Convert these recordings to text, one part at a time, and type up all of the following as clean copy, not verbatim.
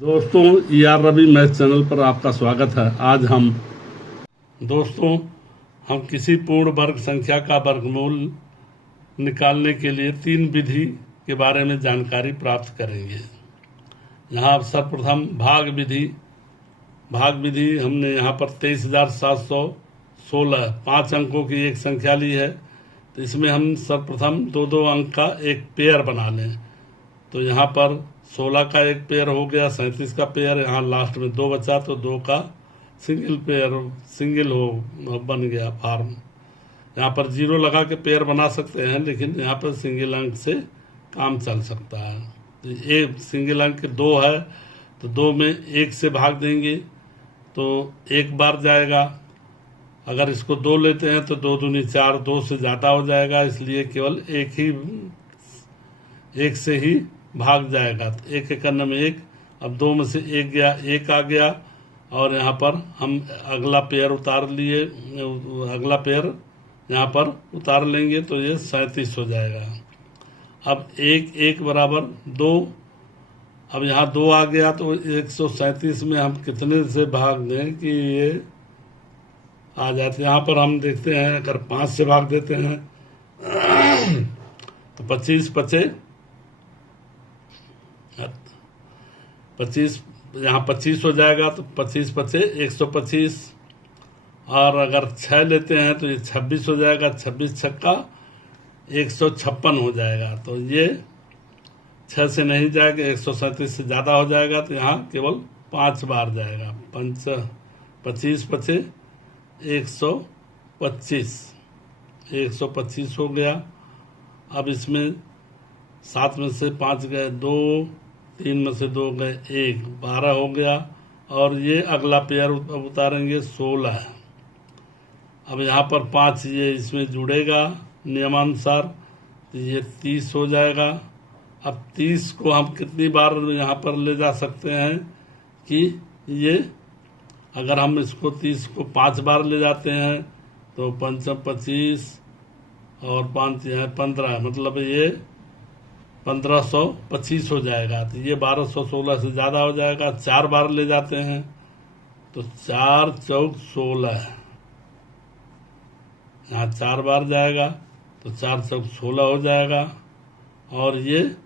दोस्तों ER Ravi math channel पर आपका स्वागत है। आज हम किसी पूर्ण वर्ग संख्या का वर्गमूल निकालने के लिए 3 विधि के बारे में जानकारी प्राप्त करेंगे। यहाँ सर्वप्रथम भाग विधि हमने यहाँ पर 23,716 5 अंकों की एक संख्या ली है। तो इसमें हम सर्वप्रथम दो अंक का एक पेयर बना लें। तो यहाँ पर 16 का एक पेयर हो गया, 37 का पेयर, यहाँ लास्ट में 2 बचा तो 2 का सिंगल बन गया फॉर्म। यहाँ पर 0 लगा के पेयर बना सकते हैं, लेकिन यहाँ पर सिंगल अंक से काम चल सकता है। तो एक सिंगल अंक 2 है तो 2 में 1 से भाग देंगे तो 1 बार जाएगा। अगर इसको 2 लेते हैं तो 2 दूनी 4, 2 से ज़्यादा हो जाएगा, इसलिए केवल एक से ही भाग जाएगा। तो 1 1 में 1, अब 2 में से 1 गया, 1 आ गया और यहाँ पर हम अगला पेयर उतार लिए, अगला पेयर यहाँ पर उतार लेंगे तो ये 37 हो जाएगा। अब 1 1 बराबर 2, अब यहाँ 2 आ गया तो 137 में हम कितने से भाग दें कि ये आ जाते। यहाँ पर हम देखते हैं अगर 5 से भाग देते हैं तो 25 यहाँ 25 हो जाएगा। तो 25 पचे 125, और अगर 6 लेते हैं तो ये 26 हो जाएगा, 26 छक्का 156 हो जाएगा। तो ये 6 से नहीं जाएगा, 137 से ज़्यादा हो जाएगा, तो यहाँ केवल 5 बार जाएगा। 25 पचे 125 हो गया। अब इसमें 7 में से 5 गए 2, 3 में से 2 गए 1, 12 हो गया। और ये अगला पेयर उतारेंगे 16। अब यहाँ पर 5 ये इसमें जुड़ेगा नियमानुसार, तो ये 30 हो जाएगा। अब 30 को हम कितनी बार यहाँ पर ले जा सकते हैं कि ये अगर हम इसको 30 को 5 बार ले जाते हैं तो 5 25 और 5 यहाँ 15, मतलब ये 1525 हो जाएगा। तो ये 1216 से ज़्यादा हो जाएगा। 4 बार ले जाते हैं तो 4 चौक 16, यहाँ 4 बार जाएगा तो 4 चौक 16 हो जाएगा। और ये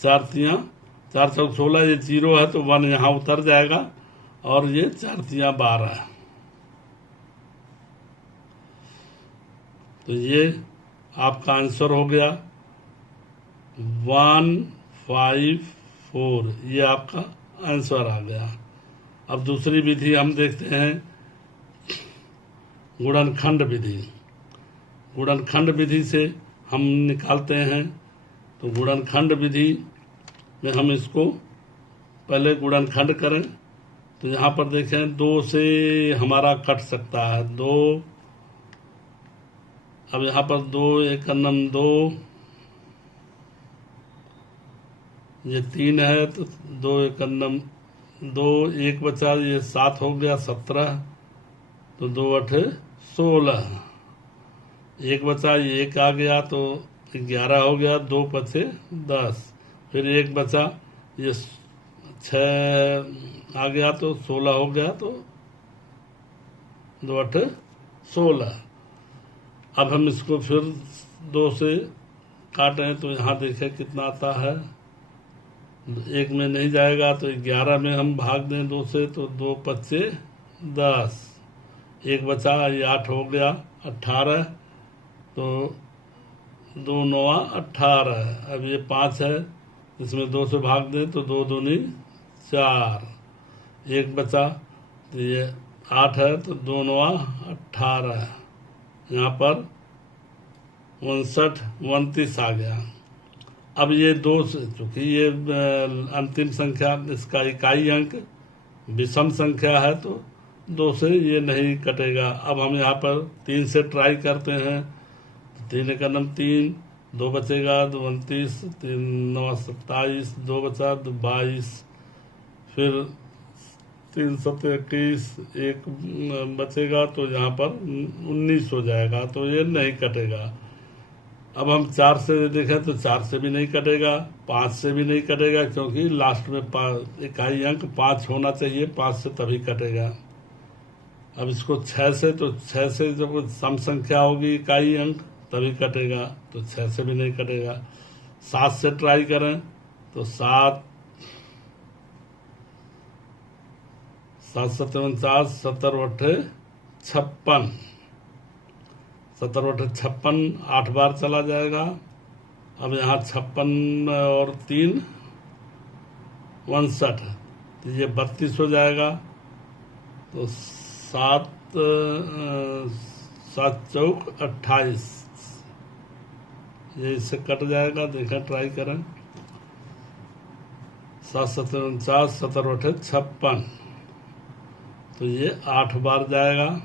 4 चौक 16, ये 0 है तो 1 यहाँ उतर जाएगा, और ये 4 तियाँ 12। तो ये आपका आंसर हो गया 154, ये आपका आंसर आ गया। अब दूसरी विधि हम देखते हैं गुणनखंड विधि से हम निकालते हैं। तो गुणनखंड विधि में हम इसको पहले गुणनखंड करें तो यहाँ पर देखें 2 से हमारा कट सकता है 2। अब यहाँ पर 2 1 2, ये 3 है तो 2 1 2, 1 बचा, ये 7 हो गया 17, तो 2 8 16, 1 बचा, ये 1 आ गया तो 11 हो गया, 2 पचे 10, फिर 1 बचा, ये 6 आ गया तो 16 हो गया, तो 2 8 16। अब हम इसको फिर 2 से काटें तो यहाँ देखें कितना आता है। 1 में नहीं जाएगा तो 11 में हम भाग दें 2 से तो 2 पच्चे 10, 1 बचा, ये 8 हो गया 18, तो 2 9 18। अब ये 5 है, इसमें 2 से भाग दें तो 2 दूनी 4, 1 बचा, तो ये 8 है तो 2 9 18, यहाँ पर 29 आ गया। अब ये 2 से, चूँकि ये अंतिम संख्या, इसका इकाई अंक विषम संख्या है तो 2 से ये नहीं कटेगा। अब हम यहाँ पर 3 से ट्राई करते हैं। 3 1 3, 2 बचेगा 2 29, 3 9 27, 2 बचा 2 22, फिर 3 7 21, 1 बचेगा तो यहाँ पर 19 हो जाएगा, तो ये नहीं कटेगा। अब हम 4 से देखें तो 4 से भी नहीं कटेगा, 5 से भी नहीं कटेगा, क्योंकि लास्ट में इकाई अंक 5 होना चाहिए, 5 से तभी कटेगा। अब इसको 6 से, तो 6 से जब सम संख्या होगी इकाई अंक तभी कटेगा, तो 6 से भी नहीं कटेगा। 7 से ट्राई करें तो 7 7 49, 70 8 56, 70 8 56, 8 बार चला जाएगा। अब यहाँ 56 और 3 59, तो ये 32 हो जाएगा। तो 7 चौक 28, ये इससे कट जाएगा। देखें, ट्राई करें। 7 7 49, 70 8 56, तो ये 8 बार जाएगा।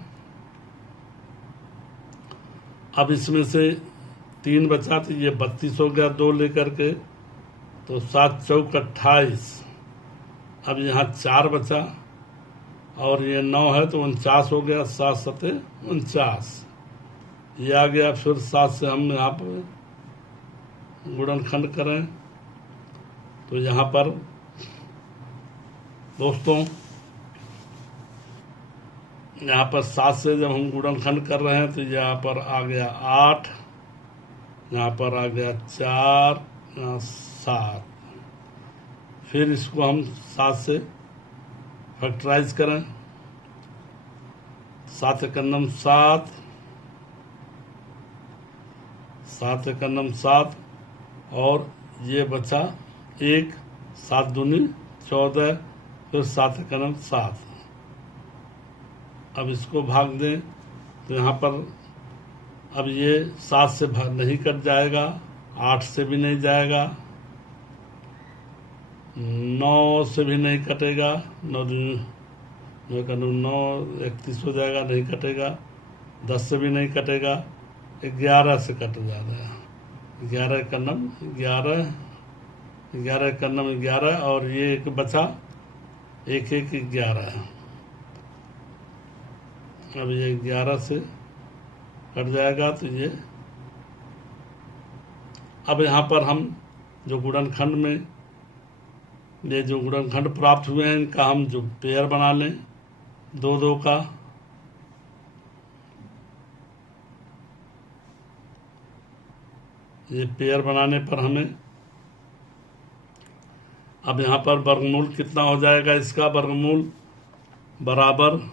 अब इसमें से 3 बचा, तो ये 32 हो गया 2 लेकर के, तो 7 चौक 28। अब यहाँ 4 बचा और ये 9 है, तो 49 हो गया। 7 7 49, ये आ गया। फिर 7 से हम यहाँ पर गुणनखंड करें तो यहाँ पर दोस्तों, यहाँ पर 7 से जब हम गुणनखंड कर रहे हैं तो यहाँ पर आ गया 8, यहाँ पर आ गया 4, यहाँ 7। फिर इसको हम 7 से फैक्टराइज करें। 7 एकम 7, 7 एकम 7, और ये बचा 1, 7 दूनी 14, फिर 7 एकम 7। अब इसको भाग दें तो यहाँ पर अब ये 7 से भाग नहीं कट जाएगा, 8 से भी नहीं जाएगा, 9 से भी नहीं कटेगा, 9 31 हो जाएगा, नहीं कटेगा। 10 से भी नहीं कटेगा, 11 से कट जाएगा। 11 एकम 11, 11 एकम 11, और ये एक बचा 1 1 11। अब ये 11 से कट जाएगा, तो ये अब यहाँ पर हम जो गुणनखंड में ये जो गुणनखंड प्राप्त हुए हैं, इनका हम जो पेयर बना लें 2 2 का। ये पेयर बनाने पर हमें अब यहाँ पर वर्गमूल कितना हो जाएगा, इसका वर्गमूल बराबर,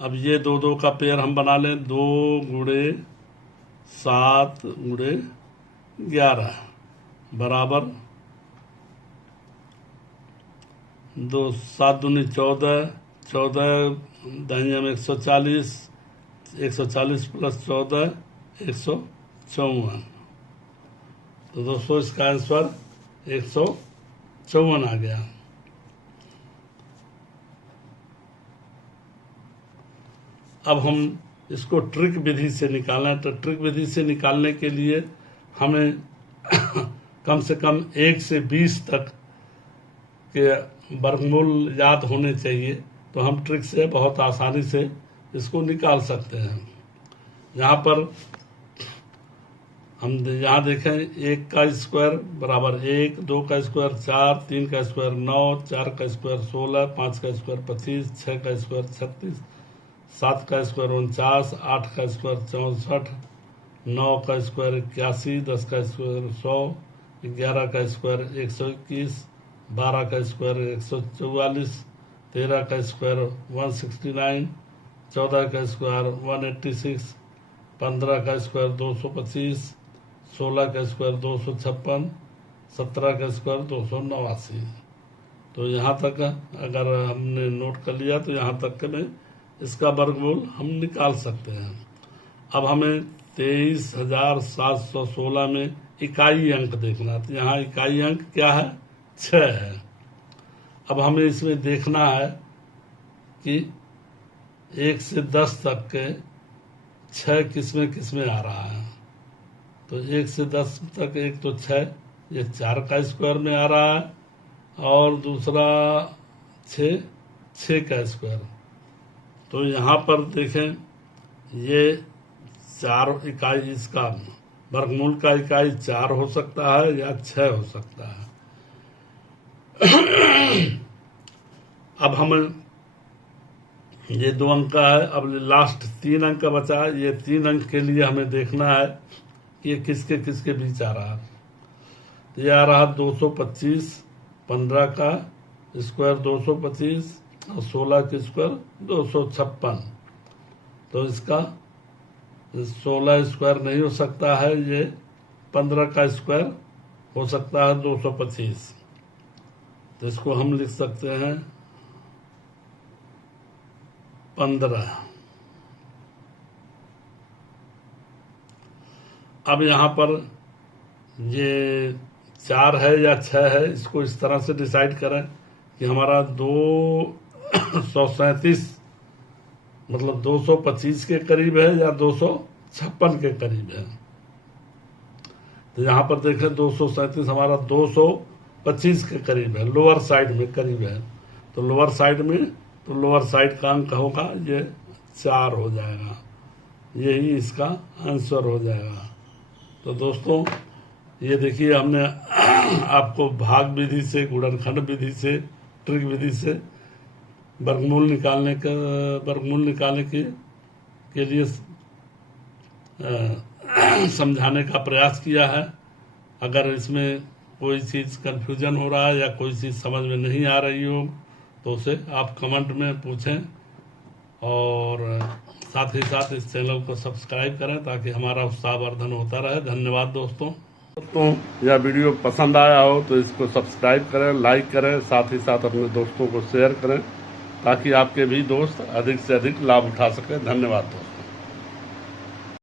अब ये 2 2 का पेयर हम बना लें, 2 गुणे 7 गुणे 11 बराबर 2, 7 दूनी 14, 14 दाहिने में 140, 140 प्लस 14 154। तो दोस्तों इसका आंसर 154 आ गया। अब हम इसको ट्रिक विधि से निकालना है, तो ट्रिक विधि से निकालने के लिए हमें कम से कम 1 से 20 तक के वर्गमूल याद होने चाहिए, तो हम ट्रिक से बहुत आसानी से इसको निकाल सकते हैं। यहाँ पर हम यहाँ देखें, 1 का स्क्वायर बराबर 1, 2 का स्क्वायर 4, 3 का स्क्वायर 9, 4 का स्क्वायर 16, 5 का स्क्वायर 25, 6 का स्क्वायर 36, 7 का स्क्वायर 49, 8 का स्क्वायर 64, 9 का स्क्वायर 81, 10 का स्क्वायर 100, 11 का स्क्वायर 121, 12 का स्क्वायर 144, 13 का स्क्वायर 169, 14 का स्क्वायर 186, 15 का स्क्वायर 225, 16 का स्क्वायर 256, 17 का स्क्वायर 289। तो यहाँ तक अगर हमने नोट कर लिया तो यहाँ तक के में इसका वर्गमूल हम निकाल सकते हैं। अब हमें 23,716 में इकाई अंक देखना, तो यहाँ इकाई अंक क्या है, 6 है। अब हमें इसमें देखना है कि 1 से 10 तक के 6 किसमें आ रहा है। तो 1 से 10 तक एक तो 6, ये 4 का स्क्वायर में आ रहा है, और दूसरा 6 का स्क्वायर। तो यहाँ पर देखें, ये 4 इकाई इसका वर्गमूल का इकाई 4 हो सकता है या 6 हो सकता है। अब हम ये 2 अंक का है, अब लास्ट 3 अंक का बचा है। ये 3 अंक के लिए हमें देखना है कि ये किसके किसके बीच आ रहा है। तो ये आ रहा 225, 15 का स्क्वायर 225 और 16 के स्क्वायर 256। तो इसका 16 स्क्वायर नहीं हो सकता है, ये 15 का स्क्वायर हो सकता है 225। तो इसको हम लिख सकते हैं 15। अब यहाँ पर ये 4 है या 6 है, इसको इस तरह से डिसाइड करें कि हमारा 237 मतलब 225 के करीब है या 256 के करीब है। तो यहाँ पर देखें 237 हमारा 225 के करीब है, लोअर साइड में करीब है। तो लोअर साइड में, तो लोअर साइड का अंक होगा ये 4 हो जाएगा, यही इसका आंसर हो जाएगा। तो दोस्तों ये देखिए, हमने आपको भाग विधि से, गुणनखंड विधि से, ट्रिक विधि से वर्गमूल निकालने के लिए समझाने का प्रयास किया है। अगर इसमें कोई चीज़ कन्फ्यूजन हो रहा है या कोई चीज़ समझ में नहीं आ रही हो तो उसे आप कमेंट में पूछें, और साथ ही साथ इस चैनल को सब्सक्राइब करें ताकि हमारा उत्साहवर्धन होता रहे। धन्यवाद दोस्तों। यह वीडियो पसंद आया हो तो इसको सब्सक्राइब करें, लाइक करें, साथ ही साथ अपने दोस्तों को शेयर करें ताकि आपके भी दोस्त अधिक से अधिक लाभ उठा सकें। धन्यवाद दोस्तों।